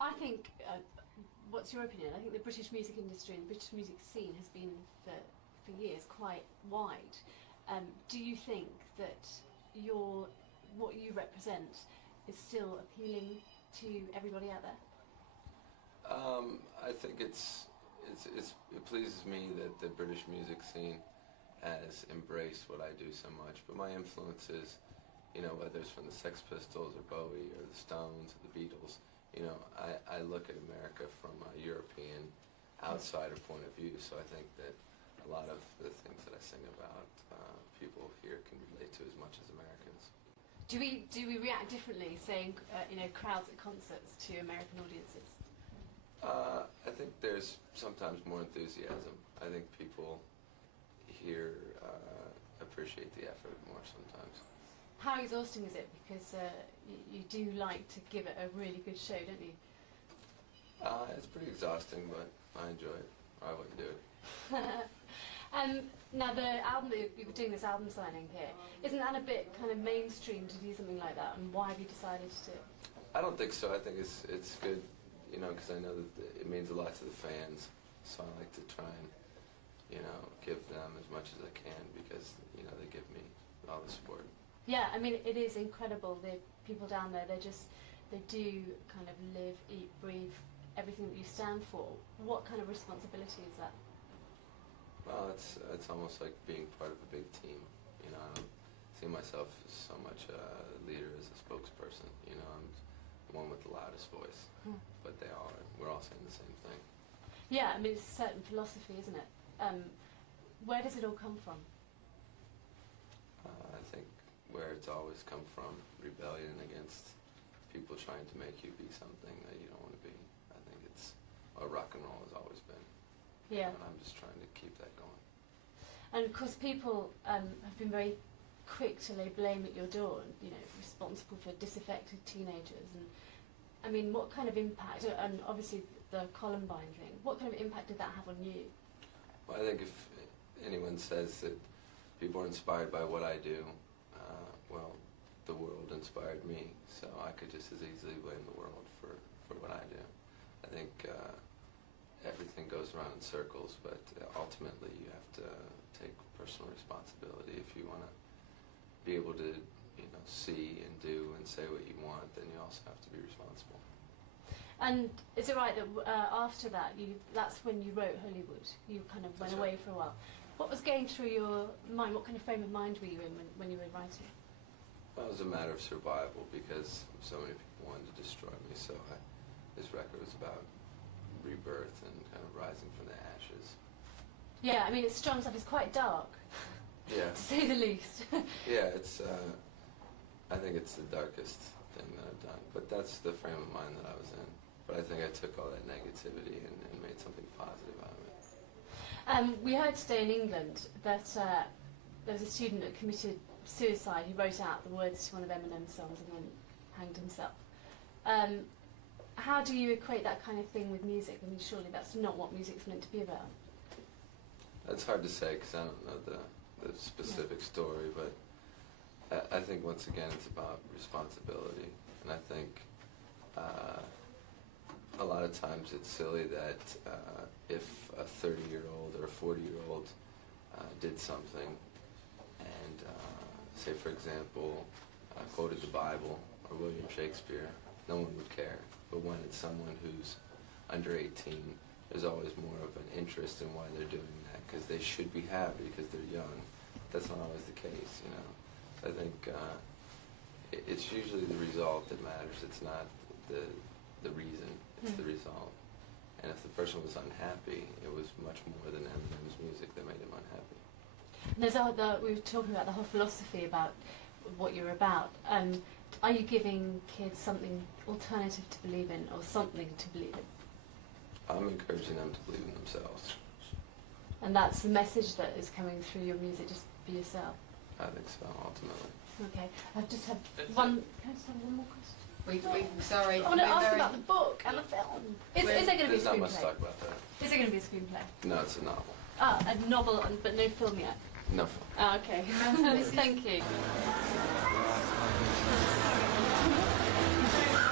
I think, what's your opinion? I think the British music industry and the British music scene has been, for years, quite wide. Do you think that what you represent is still appealing to everybody out there? I think it pleases me that the British music scene has embraced what I do so much, but my influences, you know, whether it's from the Sex Pistols or Bowie or the Stones or the Beatles, you know, I look at America from a European outsider point of view, so I think that a lot of the things that I sing about, people here can relate to as much as Americans. Do we react differently, saying, you know, crowds at concerts to American audiences? I think there's sometimes more enthusiasm. I think people here appreciate the effort more sometimes. How exhausting is it? Because you do like to give it a really good show, don't you? It's pretty exhausting, but I enjoy it. I wouldn't do it. Now the album that you were doing, this album signing here, isn't that a bit kind of mainstream to do something like that? And why have you decided to do it? I don't think so. I think it's good, you know, because I know that it means a lot to the fans. So I like to try and, you know, give them as much as I can because, you know, they give me all the support. Yeah, I mean, it is incredible. The people down there, they do kind of live, eat, breathe everything that you stand for. What kind of responsibility is that? Well, it's almost like being part of a big team. You know, I don't see myself as so much a leader as a spokesperson. You know, I'm the one with the loudest voice, but we're all saying the same thing. Yeah, I mean, it's a certain philosophy, isn't it? Where does it all come from? I think where it's always come from, rebellion against people trying to make you be something that you don't want to be. I think it's what rock and roll has always been. Yeah. And I'm just trying to keep that going. And of course people have been very quick to lay blame at your door, and, you know, responsible for disaffected teenagers. And I mean, what kind of impact, and obviously the Columbine thing, what kind of impact did that have on you? Well, I think if anyone says that people are inspired by what I do, well, the world inspired me, so I could just as easily blame the world for what I do. I think everything goes around in circles, but ultimately you have to take personal responsibility. If you want to be able to, you know, see and do and say what you want, then you also have to be responsible. And is it right that after that, that's when you wrote Hollywood? You kind of went away for a while. What was going through your mind? What kind of frame of mind were you in when you were writing? Well, it was a matter of survival because so many people wanted to destroy me. So this record was about rebirth and kind of rising from the ashes. Yeah, I mean, it's strong stuff. It's quite dark, yeah, to say the least. Yeah, it's. I think it's the darkest thing that I've done, but that's the frame of mind that I was in. But I think I took all that negativity and made something positive out of it. We heard today in England that there was a student that committed suicide. He wrote out the words to one of Eminem's songs and then hanged himself. How do you equate that kind of thing with music? I mean, surely that's not what music's meant to be about. That's hard to say because I don't know the specific story, but I think once again it's about responsibility, and I think a lot of times it's silly that if a 30-year-old or a 40-year-old did something and say, for example, quoted the Bible or William Shakespeare, no one would care. But when it's someone who's under 18, there's always more of an interest in why they're doing that, because they should be happy because they're young. That's not always the case, you know. So I think it's usually the result that matters. It's not the reason, it's the result. And if the person was unhappy, it was much more than Eminem's music that made him unhappy. We were talking about the whole philosophy about what you're about. Are you giving kids something alternative to believe in, or something to believe in? I'm encouraging them to believe in themselves. And that's the message that is coming through your music, just be yourself? I think so, ultimately. Okay, I just have one. Can I just have one more question? Sorry. I want to ask about the book and the film. Is there going to be a There's not much screenplay? to talk about that. Is there going to be a screenplay? No, it's a novel. Ah, a novel, but no film yet? No film. Ah, okay. Thank you.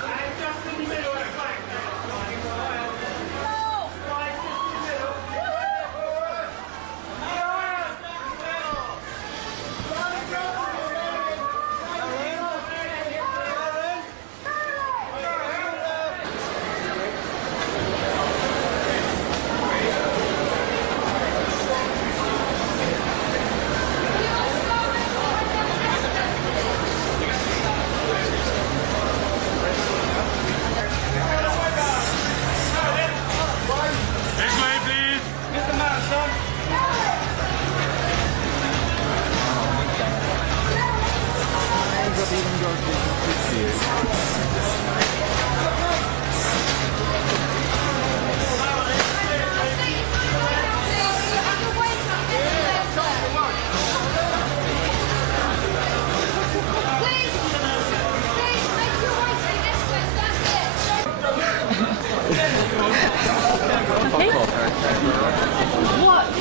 I've just been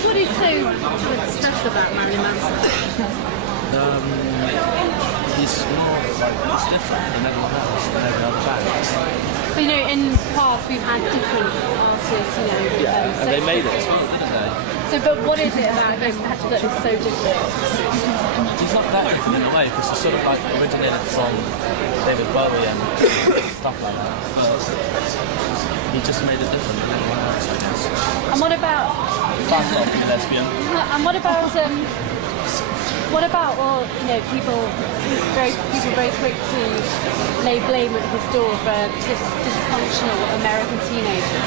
What is so special about Marilyn Manson? He's more like, he's different than everyone else, than every other band. But, you know, in the past we've had different artists, you know. And they made it as well, didn't they? So, but what is it about him that is so different? He's not that different in a way, because he sort of like originated from David Bowie and stuff like that. But he just made it different than everyone else, I guess. And what about... Fuck off, you lesbian. And what about, well, you know, people very quick to lay blame at his door for dysfunctional American teenagers.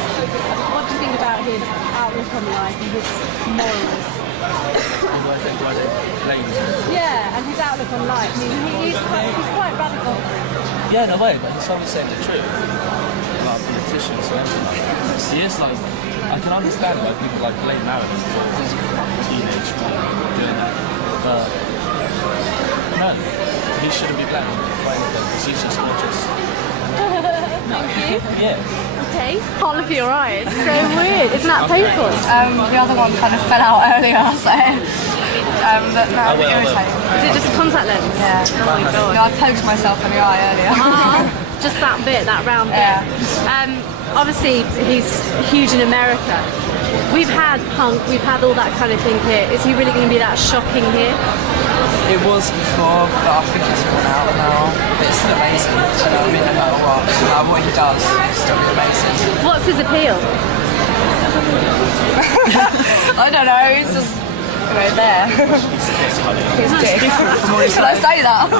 What do you think about his outlook on life and his morals? What do I think? Do I blame him? Yeah, and his outlook on life. I mean, he's quite radical. Yeah, in a way, but he's always saying the truth about politicians or anything like that. He is like, I can understand why people like blame Marilyn for his teenage doing that. But no, he shouldn't be blamed for anything because he's just gorgeous. Thank you. Yeah. Okay. Can't look at your eyes. So weird. Isn't that painful? The other one kind of fell out earlier, so. But no, I will. irritating. Is it just a contact lens? Yeah. Oh my god. No, I poked myself in the eye earlier. Just that bit, that round bit. Yeah. Obviously, he's huge in America. We've had punk, we've had all that kind of thing here. Is he really going to be that shocking here? It was before, but I think it's gone out now. It's still amazing. Do you know what I mean? No matter what, no matter what he does, it's still amazing. What's his appeal? I don't know, it's just right there. It's different from all this Should I say that?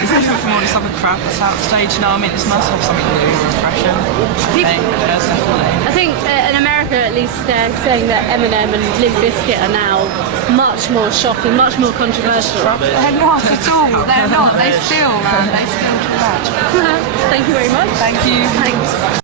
It's different from all this other crap that's outstage, you know what I mean? This must have something new and refreshing. I think, definitely. I think in America, at least, they're saying that Eminem and Limp Bizkit are now much more shocking, much more controversial. They're not at all, they're not. They still, man, they still too much. Thank you very much. Thank you. Thanks.